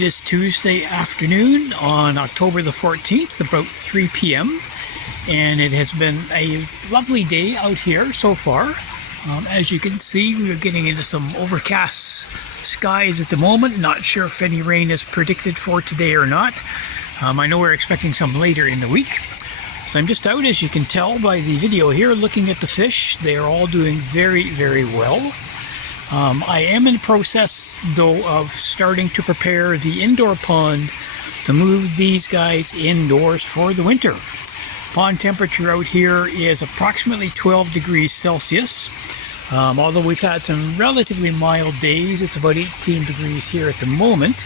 It is Tuesday afternoon on October the 14th, about 3 p.m. and it has been a lovely day out here so far. As you can see, we are getting into some overcast skies at the moment. Not sure if any rain is predicted for today or not. I know we're expecting some later in the week. So I'm just out, as you can tell by the video here, looking at the fish. They are all doing very, very well. I am in the process, though, of starting to prepare the indoor pond to move these guys indoors for the winter. Pond temperature out here is approximately 12 degrees Celsius. Although we've had some relatively mild days, it's about 18 degrees here at the moment.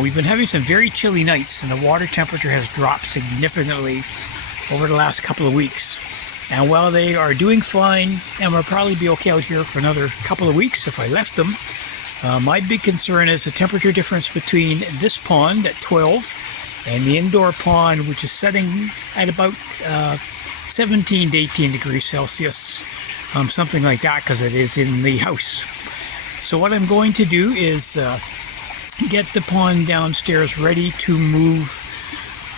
We've been having some very chilly nights, and the water temperature has dropped significantly over the last couple of weeks. And while they are doing fine, and will probably be okay out here for another couple of weeks if I left them, my big concern is the temperature difference between this pond at 12 and the indoor pond, which is setting at about 17 to 18 degrees Celsius, something like that, because it is in the house. So what I'm going to do is get the pond downstairs ready to move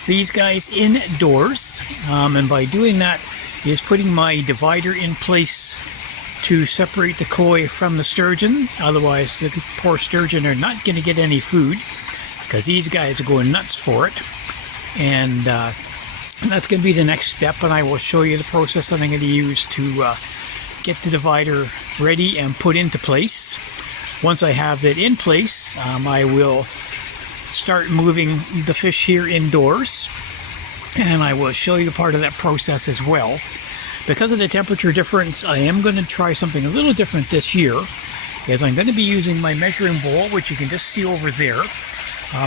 these guys indoors, and by doing that is putting my divider in place to separate the koi from the sturgeon. Otherwise, the poor sturgeon are not going to get any food because these guys are going nuts for it. And that's going to be the next step, and I will show you the process that I'm going to use to get the divider ready and put into place. Once I have it in place, I will start moving the fish here indoors, and I will show you part of that process as well. Because of the temperature difference, I am going to try something a little different this year, as I'm going to be using my measuring bowl, which you can just see over there.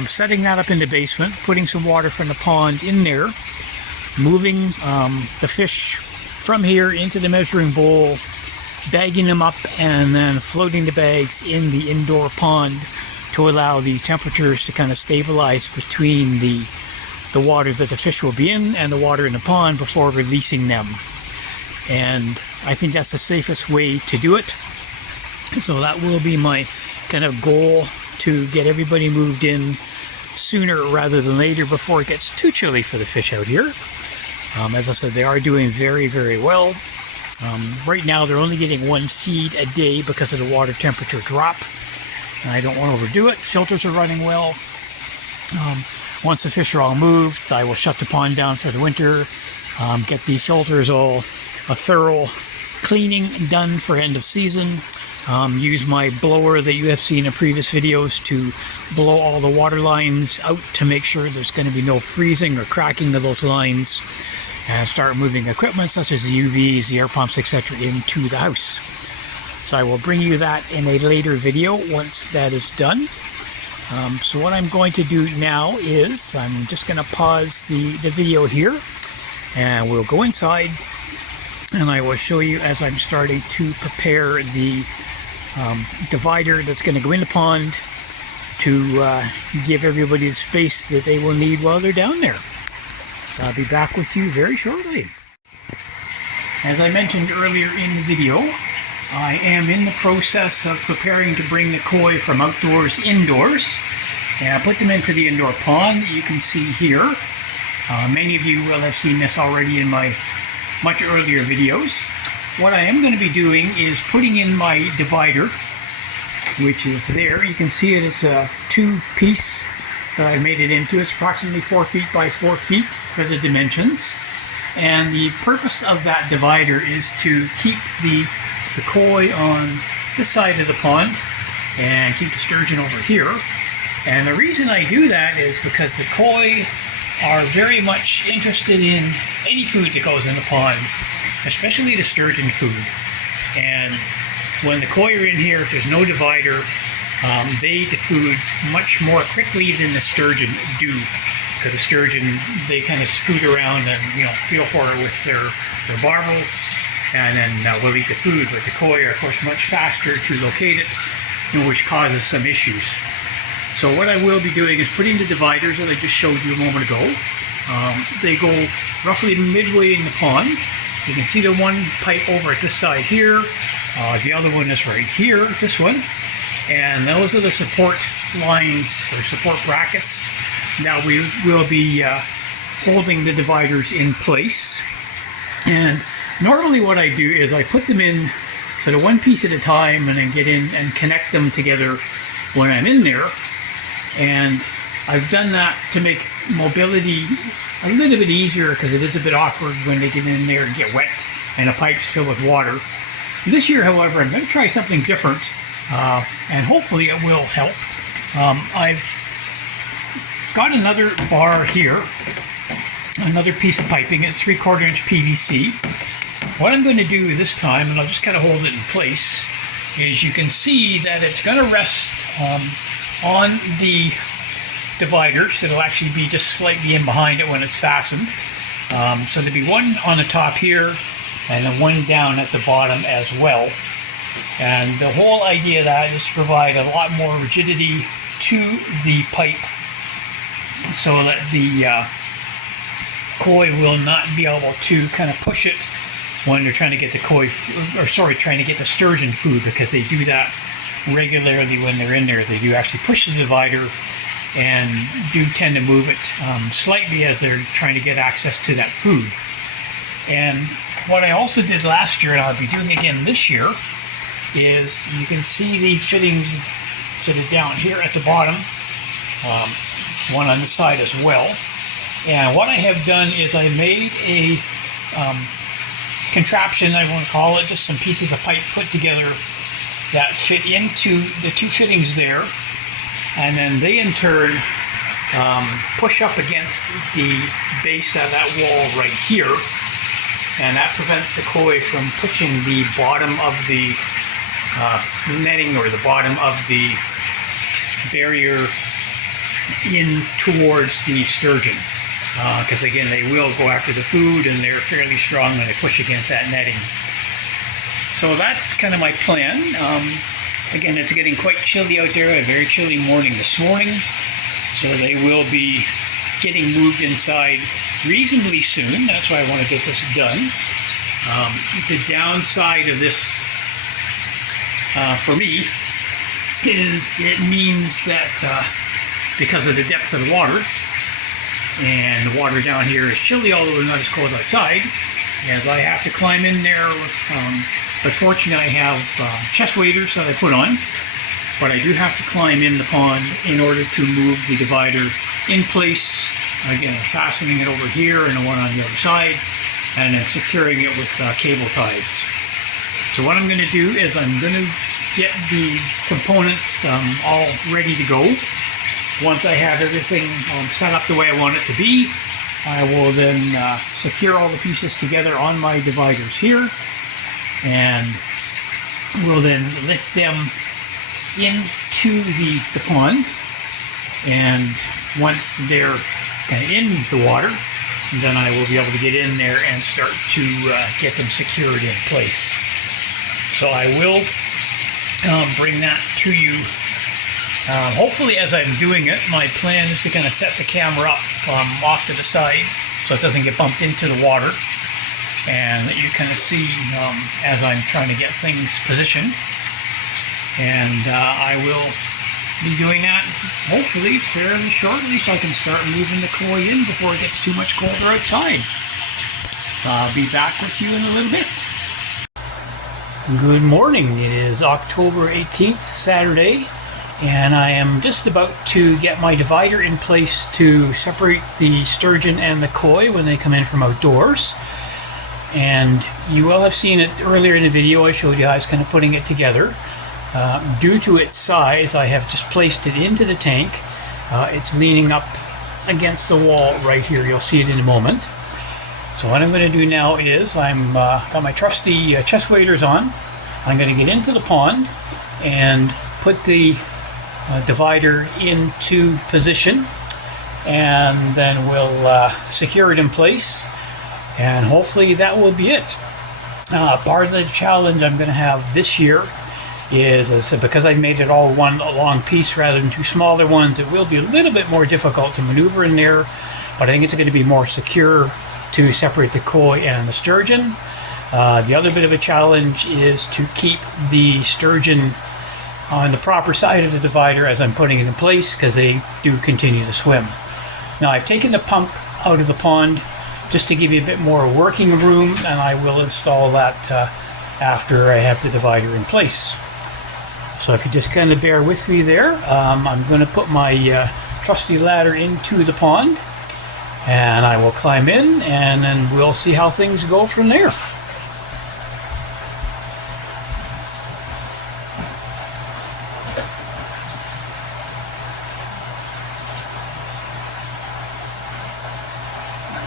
Setting that up in the basement, putting some water from the pond in there, moving the fish from here into the measuring bowl, bagging them up, and then floating the bags in the indoor pond to allow the temperatures to kind of stabilize between the water that the fish will be in and the water in the pond before releasing them. And I think that's the safest way to do it. So that will be my kind of goal, to get everybody moved in sooner rather than later before it gets too chilly for the fish out here. As I said, they are doing very, very well. Right now they're only getting one feed a day because of the water temperature drop. And I don't want to overdo it. Filters are running well. Once the fish are all moved, I will shut the pond down for the winter, get the filters all a thorough cleaning done for end of season, use my blower that you have seen in previous videos to blow all the water lines out to make sure there's going to be no freezing or cracking of those lines, and start moving equipment such as the UVs, the air pumps, etc. into the house. So I will bring you that in a later video once that is done. So what I'm going to do now is I'm just going to pause the video here, and we'll go inside, and I will show you as I'm starting to prepare the divider that's going to go in the pond to give everybody the space that they will need while they're down there. So I'll be back with you very shortly. As I mentioned earlier in the video, I am in the process of preparing to bring the koi from outdoors indoors, and I put them into the indoor pond that you can see here. Many of you will have seen this already in my much earlier videos. What I am going to be doing is putting in my divider, which is there. You can see it. It's a two-piece that I made it into. It's approximately 4 feet by 4 feet for the dimensions. And the purpose of that divider is to keep the koi on this side of the pond and keep the sturgeon over here. And the reason I do that is because the koi are very much interested in any food that goes in the pond, especially the sturgeon food. And when the koi are in here, if there's no divider, they eat the food much more quickly than the sturgeon do. Because the sturgeon, they kind of scoot around and feel for it with their barbels, and then we'll eat the food. But the koi are, of course, much faster to locate it, which causes some issues. So what I will be doing is putting the dividers that I just showed you a moment ago. They go roughly midway in the pond. You can see the one pipe over at this side here. The other one is right here, this one. And those are the support lines or support brackets that we will be holding the dividers in place. And normally what I do is I put them in sort of one piece at a time and then get in and connect them together when I'm in there. And I've done that to make mobility a little bit easier, because it is a bit awkward when they get in there and get wet and the pipes fill with water. This year, however, I'm going to try something different, and hopefully it will help. I've got another bar here, another piece of piping. It's 3/4 inch PVC. What I'm going to do this time, and I'll just kind of hold it in place, is you can see that it's going to rest on the dividers. It'll actually be just slightly in behind it when it's fastened. So there'll be one on the top here and then one down at the bottom as well. And the whole idea of that is to provide a lot more rigidity to the pipe so that the koi will not be able to kind of push it when they're trying to get the trying to get the sturgeon food, because they do that regularly when they're in there. They do actually push the divider and do tend to move it slightly as they're trying to get access to that food. And what I also did last year, and I'll be doing again this year, is you can see these fittings sort of down here at the bottom, one on the side as well. And what I have done is I made a contraption, I want to call it, just some pieces of pipe put together that fit into the two fittings there, and then they in turn push up against the base of that wall right here, and that prevents the koi from pushing the bottom of the netting or the bottom of the barrier in towards the sturgeon. Because again, they will go after the food, and they're fairly strong when they push against that netting. So that's kind of my plan. Again, it's getting quite chilly out there. A very chilly morning this morning. So they will be getting moved inside reasonably soon. That's why I want to get this done. The downside of this for me is it means that because of the depth of the water, and the water down here is chilly, although it's not as cold outside, as I have to climb in there. But fortunately, I have chest waders that I put on, but I do have to climb in the pond in order to move the divider in place. Again, fastening it over here and the one on the other side, and then securing it with cable ties. So what I'm going to do is I'm going to get the components all ready to go. Once I have everything set up the way I want it to be, I will then secure all the pieces together on my dividers here, and we'll then lift them into the pond. And once they're kind of in the water, then I will be able to get in there and start to get them secured in place. So I will bring that to you. Hopefully, as I'm doing it, my plan is to kind of set the camera up off to the side so it doesn't get bumped into the water, and that you kind of see as I'm trying to get things positioned. And I will be doing that hopefully fairly shortly, so I can start moving the koi in before it gets too much colder outside. So I'll be back with you in a little bit. Good morning. It is October 18th, Saturday. And I am just about to get my divider in place to separate the sturgeon and the koi when they come in from outdoors. And you will have seen it earlier in the video. I showed you how I was kind of putting it together. Due to its size, I have just placed it into the tank. It's leaning up against the wall right here. You'll see it in a moment. So what I'm going to do now is got my trusty chest waders on. I'm going to get into the pond and put the divider into position, and then we'll secure it in place, and hopefully that will be it. Part of the challenge I'm going to have this year is, as I said, because I made it all one long piece rather than two smaller ones, it will be a little bit more difficult to maneuver in there, but I think it's going to be more secure to separate the koi and the sturgeon. The other bit of a challenge is to keep the sturgeon on the proper side of the divider as I'm putting it in place, because they do continue to swim. Now I've taken the pump out of the pond just to give you a bit more working room, and I will install that after I have the divider in place. So if you just kind of bear with me there, I'm going to put my trusty ladder into the pond, and I will climb in, and then we'll see how things go from there.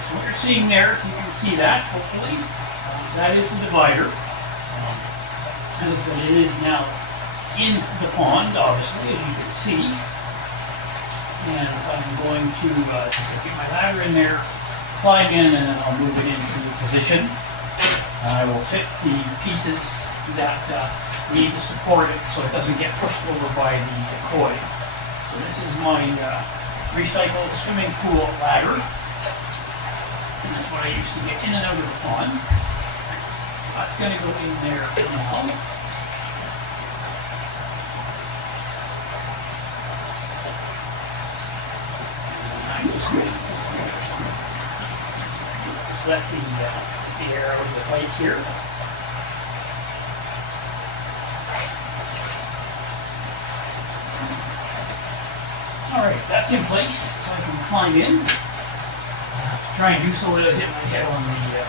So what you're seeing there, if you can see that, hopefully, that is the divider. As I said, it is now in the pond, obviously, as you can see. And I'm going to just get my ladder in there, climb in, and then I'll move it into position. I will fit the pieces that need to support it so it doesn't get pushed over by the koi. So this is my recycled swimming pool ladder. And this is what I used to get in and out of the pond. So that's going to go in there now. Just let the air out of the pipe here. Alright, that's in place, so I can climb in. Try and do so without hitting my head on the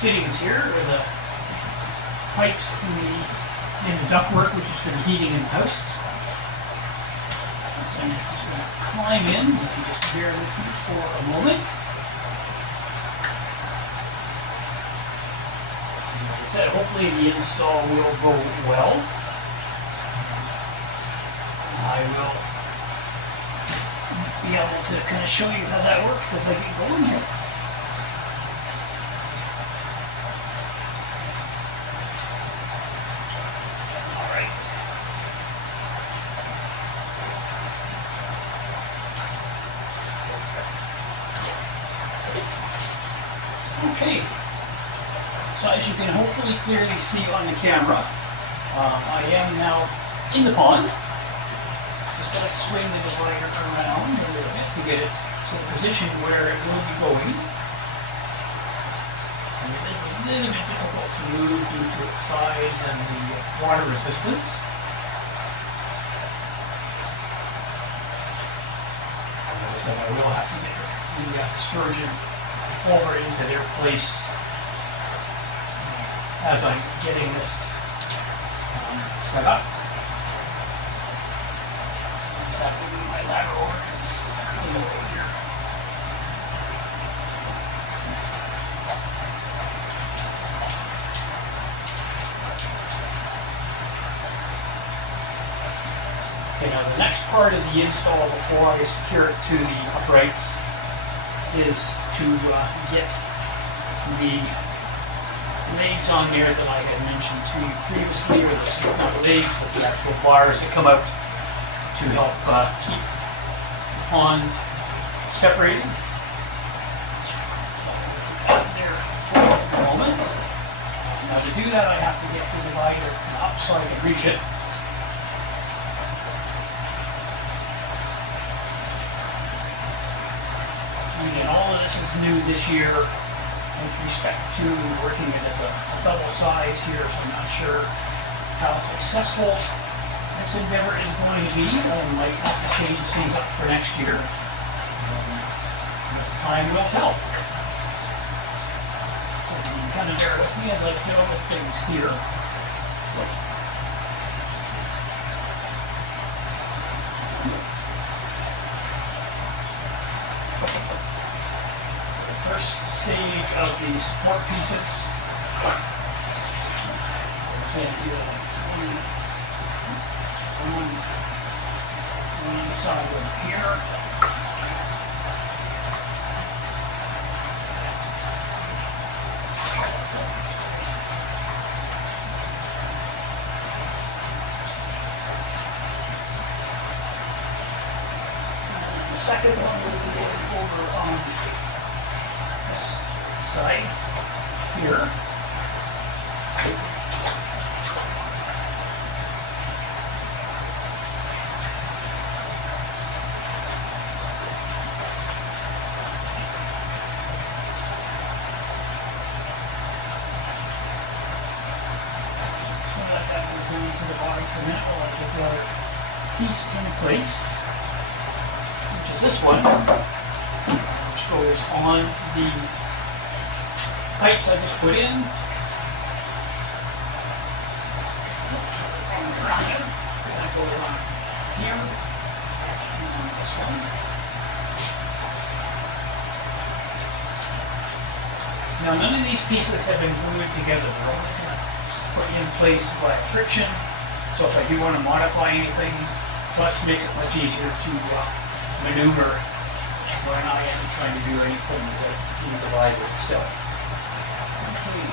fittings here, or the pipes in the ductwork, which is for the heating in the house. So I'm just going to climb in, if you just bear with me for a moment. And like I said, hopefully the install will go well. I will be able to kind of show you how that works as I get going here. Okay, so as you can hopefully clearly see on the camera, I am now in the pond. Just going to swing the divider around a little bit to get it to the position where it will be going. And it is a little bit difficult to move due to its size and the water resistance. And as I said, I will have to get the sturgeon over into their place as I'm getting this set up. Just have to move my ladder over to this over here. Okay, now the next part of the install before I secure it to the uprights is to get the legs on there that I had mentioned to you previously, or not the legs, but the actual bars that come out to help keep the pond separated. So I'll put that there for a moment. Now to do that, I have to get the divider up so I can reach it. Again, all of this is new this year with respect to working it as a double size here, so I'm not sure how successful this endeavor is going to be. I might have to change things up for next year. But time will tell. So you can kind of bear with me as I fiddle with things here. First stage of the support pieces. One side over here. And the second one will be going over on this side here. bottom for a minute while I get the other piece in place, which is this one, which goes on the pipes I just put in. That goes on here, and on this one. Now none of these pieces have been glued together. They're only kind of put in place by friction. So if I do want to modify anything, plus makes it much easier to maneuver when I am trying to do anything with the divider itself. Okay.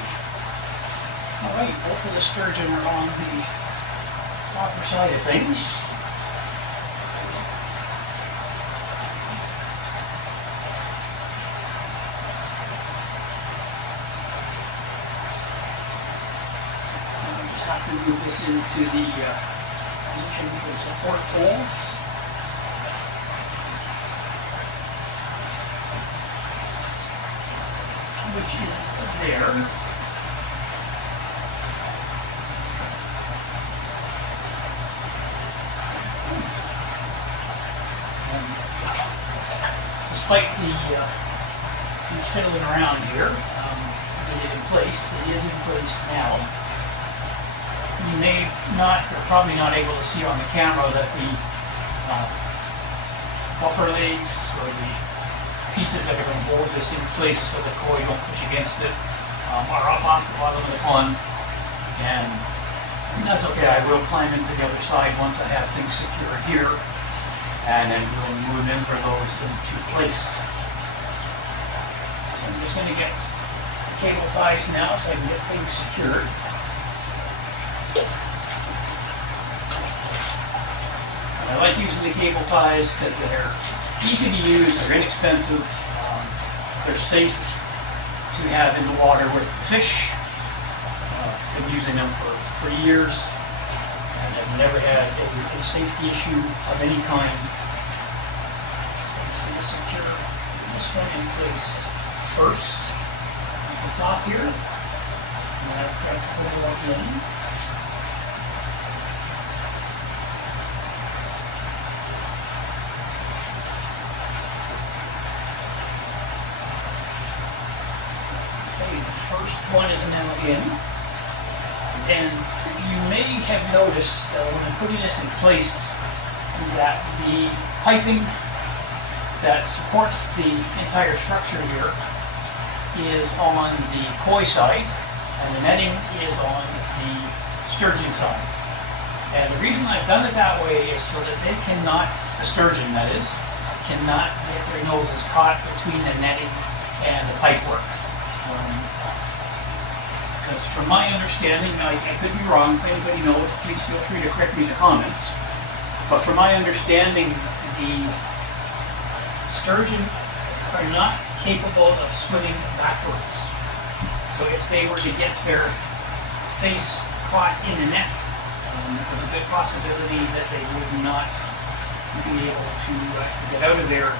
Alright, both of the sturgeon are on the proper side of things. Have to move this into the position for the support poles. Which is there. And despite the fiddling around here, it is in place. It is in place now. You may not, or probably not able to see on the camera that the buffer legs or the pieces that are going to hold this in place so the koi don't push against it are up off the bottom of the pond, and that's okay. I will climb into the other side once I have things secured here, and then we'll move in for those into place. So I'm just going to get the cable ties now so I can get things secured. I like using the cable ties because they're easy to use, they're inexpensive, they're safe to have in the water with the fish. I've been using them for years, and I've never had a safety issue of any kind. I'm just going to secure this one in place first at the top here, and then I've got to put it right in. First one is now in, and you may have noticed when I'm putting this in place that the piping that supports the entire structure here is on the koi side, and the netting is on the sturgeon side. And the reason I've done it that way is so that they cannot, the sturgeon that is, cannot get their noses caught between the netting and the pipework. Because from my understanding, I could be wrong, if anybody knows, please feel free to correct me in the comments, but from my understanding, the sturgeon are not capable of swimming backwards. So if they were to get their face caught in the net, there's a good possibility that they would not be able to get out of there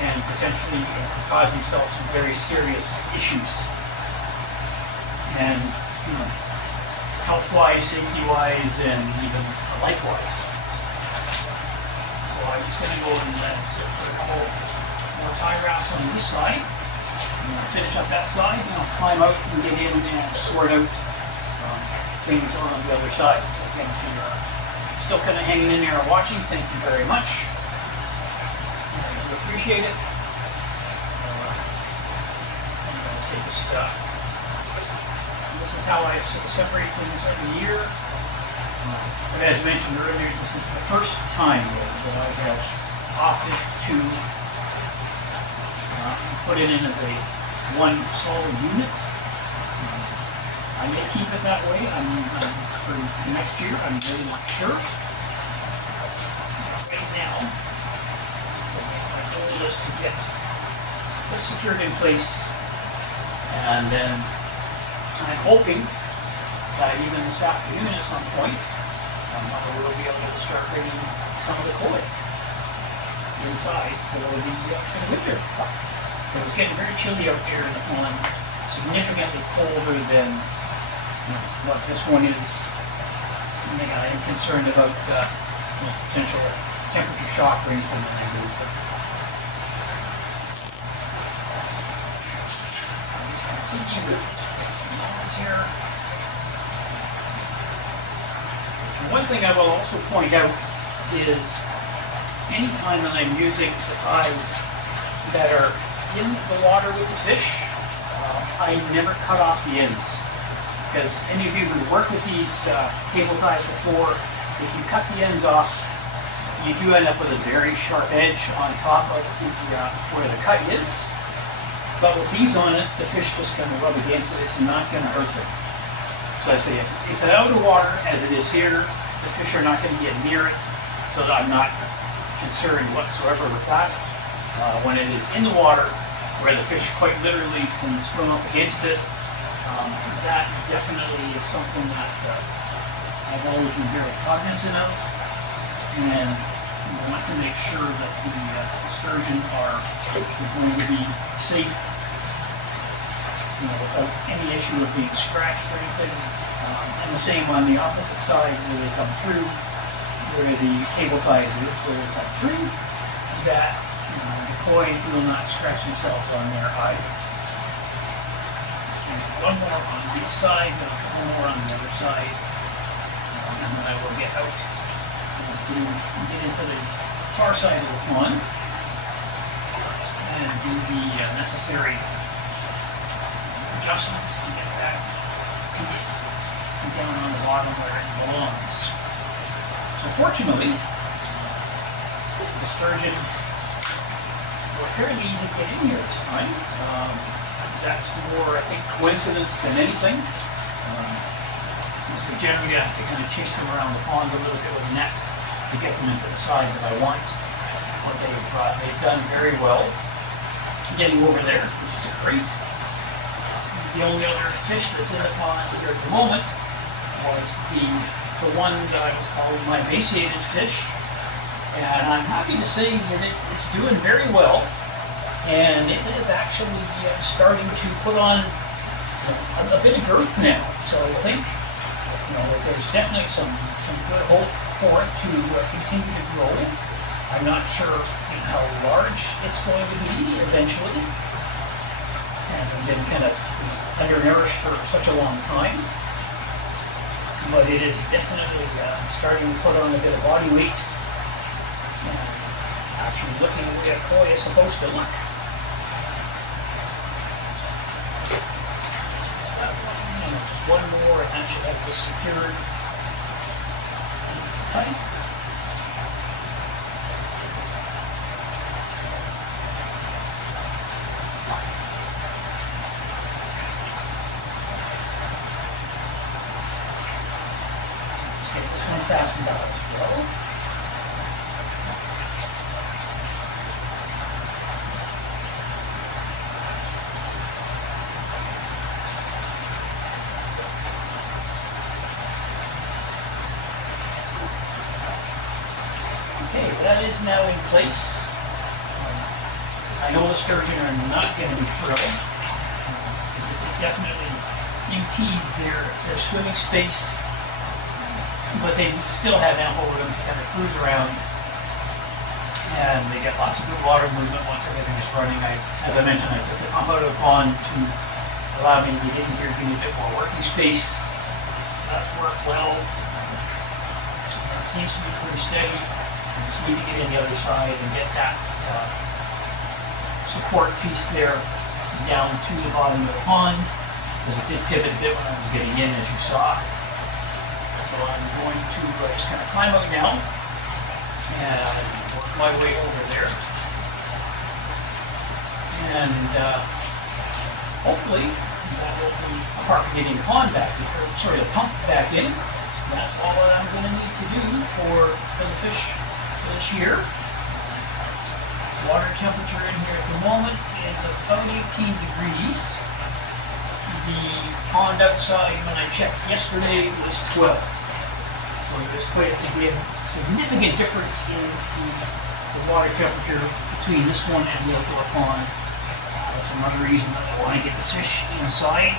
and potentially cause themselves some very serious issues. And health-wise, safety-wise, and even life-wise. So I'm just going to go and put a couple more tie wraps on this side. I'm going to finish up that side, and I'll climb out and get in and sort out things on the other side. So again, if you're still kind of hanging in there and watching, thank you very much. I do appreciate it. I'm going to say just this is how I sort of separate things every year. But as mentioned earlier, this is the first time that I have opted to put it in as a one solid unit. I may keep it that way. For next year, I'm really not sure. Right now, so my goal is to get this secured in place, and then I'm hoping that even this afternoon at some point, we'll be able to start bringing some of the koi inside for the winter. It was getting very chilly out there in the pond, significantly colder than what this one is And again, I am concerned about potential temperature shock or anything when I move them. Continue with some lines here. And one thing I will also point out is anytime that I'm using the eyes that are in the water with the fish, I never cut off the ends. Because any of you who worked with these cable ties before, if you cut the ends off, you do end up with a very sharp edge on top of where the cut is. But with these on it, the fish just going to rub against it. It's not going to hurt them. So I say it's out of water as it is here. The fish are not going to get near it, so that I'm not concerned whatsoever with that. When it is in the water, where the fish quite literally can swim up against it, that definitely is something that I've always been very cognizant of, and we want to make sure that the sturgeon are going to be safe, without any issue of being scratched or anything. And the same on the opposite side where they come through, where the cable ties is, where they come through, that the koi will not scratch themselves on there either. And one more on this side, one more on the other side, and then I will get out to get into the far side of the pond and do the necessary adjustments to get that piece down on the bottom where it belongs. So fortunately, the sturgeon were fairly easy to get in here this time. That's more, I think, coincidence than anything. So generally I have to kind of chase them around the pond a little bit with a net to get them into the side that I want. But they've done very well getting over there, which is great. The only other fish that's in the pond here at the moment was the one that I was calling my emaciated fish. And I'm happy to say that it's doing very well. And it is actually starting to put on a bit of girth now. So I think that there's definitely some good hope for it to continue to grow. I'm not sure how large it's going to be eventually. And I've been kind of undernourished for such a long time. But it is definitely starting to put on a bit of body weight. And actually looking the way a koi is supposed to look. One more, and that should have this secured against the pipe. Just get this one fastened out as well. That is now in place. I know the sturgeon are not going to be thrilled. It definitely impedes their swimming space, but they still have ample room to kind of cruise around. And they get lots of good water movement once everything is running. As I mentioned, I took the pump out of the pond to allow me to get in here, give me a bit more working space. That's worked well. It seems to be pretty steady. I just need to get in the other side and get that support piece there down to the bottom of the pond, because it did pivot a bit when I was getting in, as you saw. So I'm going to just kind of climb out now and work my way over there. And hopefully that will be, apart from getting the pond back, the pump back in, that's all that I'm going to need to do for the fish this year. Water temperature in here at the moment is about 18 degrees. The pond outside, when I checked yesterday, was 12. So there's quite a significant difference in the water temperature between this one and the outdoor pond. That's another reason that I want to get the fish inside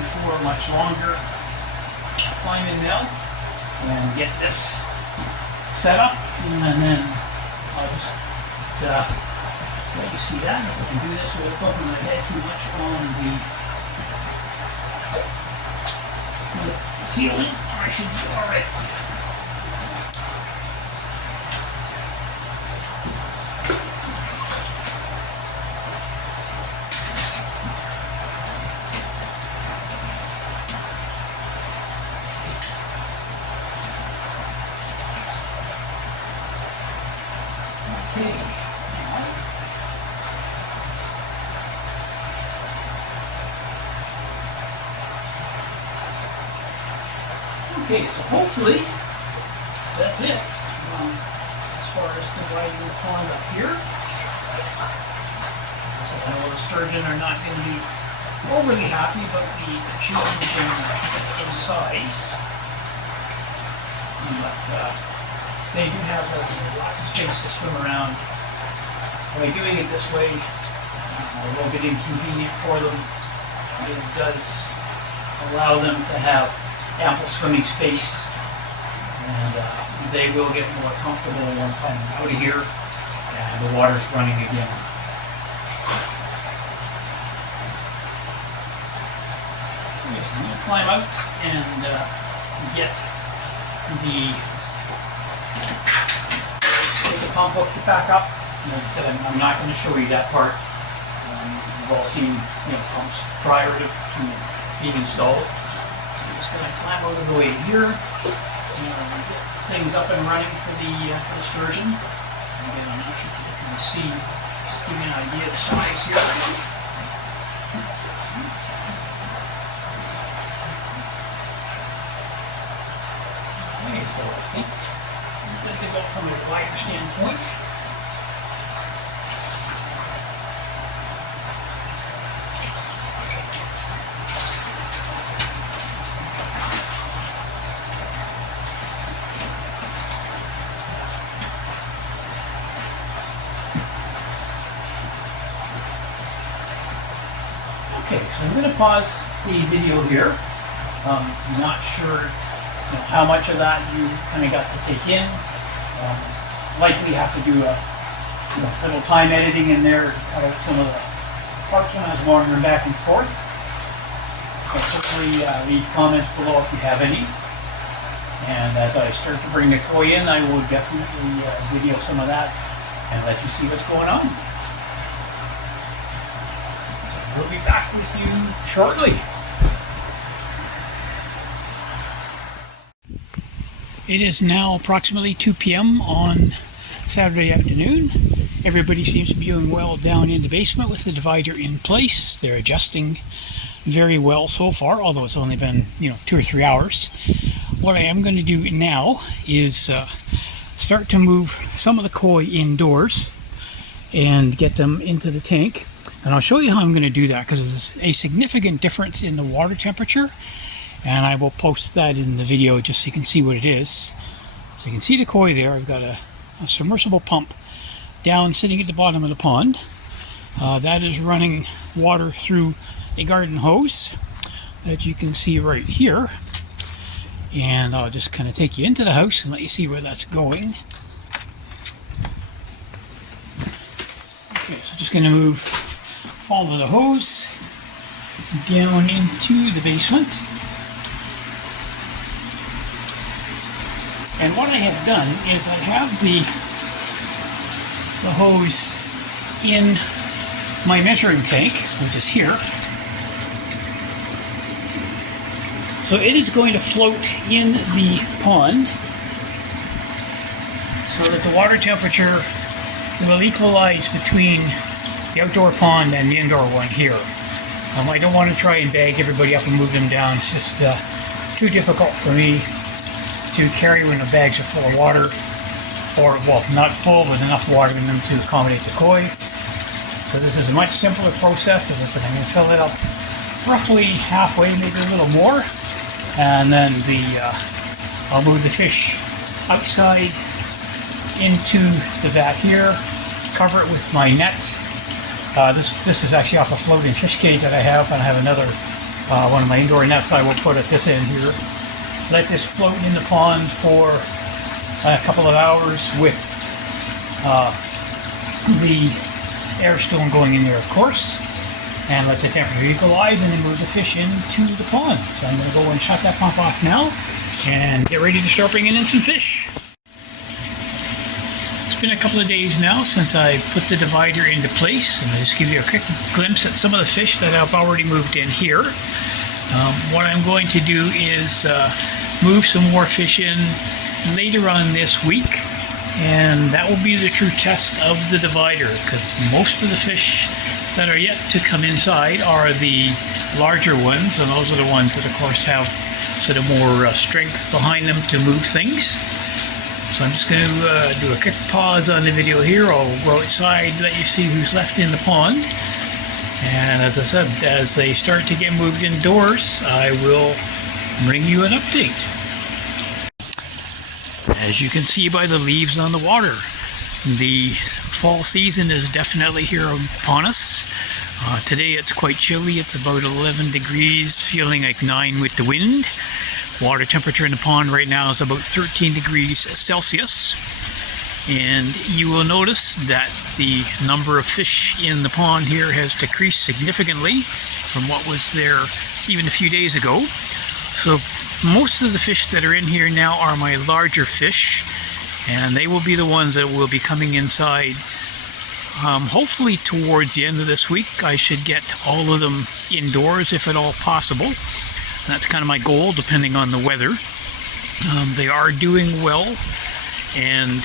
before much longer. climb in now and get this set up, and then I'll just let you see that. If I can do this without bumping my head too much on the ceiling, I should be alright. Okay, so hopefully that's it as far as dividing the pond up here. So I know the sturgeon are not going to be overly happy about the change in size, but they do have lots of space to swim around. By doing it this way, a little bit inconvenient for them, it does allow them to have ample swimming space, and they will get more comfortable once I'm out of here and the water's running again. Okay, so I'm going to climb out and get the pump hook back up. And as I said, I'm not going to show you that part. You've all seen pumps prior to being installed. Just going to climb out of the way here, get things up and running for the sturgeon. And again, I'm not sure if you can see, just give me an idea of the size here. Okay, so I think I'm good to go from a divider standpoint. Okay, so I'm going to pause the video here. I'm not sure how much of that you kind of got to take in. Likely have to do a little time editing in there, cut out some of the parts when I was wandering back and forth. But certainly leave comments below if you have any. And as I start to bring the koi in, I will definitely video some of that and let you see what's going on. We'll be back with you shortly. It is now approximately 2 p.m. on Saturday afternoon. Everybody seems to be doing well down in the basement with the divider in place. They're adjusting very well so far, although it's only been 2 or 3 hours. What I am going to do now is start to move some of the koi indoors and get them into the tank. And I'll show you how I'm going to do that, because there's a significant difference in the water temperature, and I will post that in the video just so you can see what it is. So you can see the koi there. I've got a submersible pump down sitting at the bottom of the pond. That is running water through a garden hose that you can see right here. And I'll just kind of take you into the house and let you see where that's going. Okay, so just going to follow the hose down into the basement. And what I have done is I have the hose in my measuring tank, which is here. So it is going to float in the pond so that the water temperature will equalize between the outdoor pond and the indoor one here. I don't want to try and bag everybody up and move them down. It's just too difficult for me to carry when the bags are full of water, or, well, not full, but enough water in them to accommodate the koi. So this is a much simpler process. As I said, I'm going to fill it up roughly halfway, maybe a little more, and then I'll move the fish outside into the vat here, cover it with my net. This is actually off a floating fish cage that I have, and I have another one of my indoor nets I will put at this end here. let this float in the pond for a couple of hours with the air still going in there, of course, and let the temperature equalize, and then move the fish into the pond. So I'm going to go and shut that pump off now and get ready to start bringing in some fish. It's been a couple of days now since I put the divider into place, and I'll just give you a quick glimpse at some of the fish that I've already moved in here. What I'm going to do is move some more fish in later on this week, and that will be the true test of the divider, because most of the fish that are yet to come inside are the larger ones, and those are the ones that of course have sort of more strength behind them to move things. So I'm just going to do a quick pause on the video here. I'll go outside, let you see who's left in the pond, and as I said, as they start to get moved indoors, I will bring you an update. As you can see by the leaves on the water, the fall season is definitely here upon us. Today it's quite chilly. It's about 11 degrees, feeling like 9 with the wind. Water temperature in the pond right now is about 13 degrees Celsius. And you will notice that the number of fish in the pond here has decreased significantly from what was there even a few days ago. So most of the fish that are in here now are my larger fish, and they will be the ones that will be coming inside. Hopefully towards the end of this week I should get all of them indoors if at all possible. That's kind of my goal, depending on the weather. They are doing well, and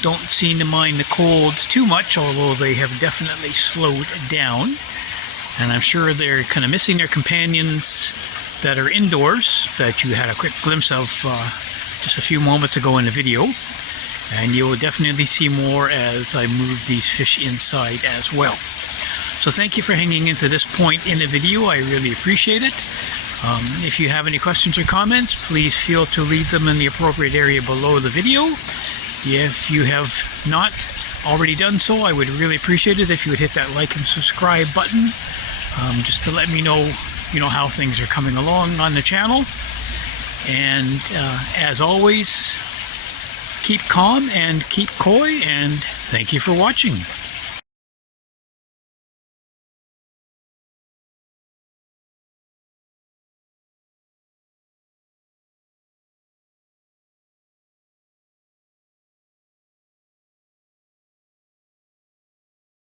don't seem to mind the cold too much, although they have definitely slowed down. And I'm sure they're kind of missing their companions that are indoors, that you had a quick glimpse of just a few moments ago in the video. And you will definitely see more as I move these fish inside as well. So thank you for hanging into this point in the video. I really appreciate it. If you have any questions or comments, please feel to leave them in the appropriate area below the video. If you have not already done so, I would really appreciate it if you would hit that like and subscribe button, just to let me know, how things are coming along on the channel. And as always, keep calm and keep coy, and thank you for watching.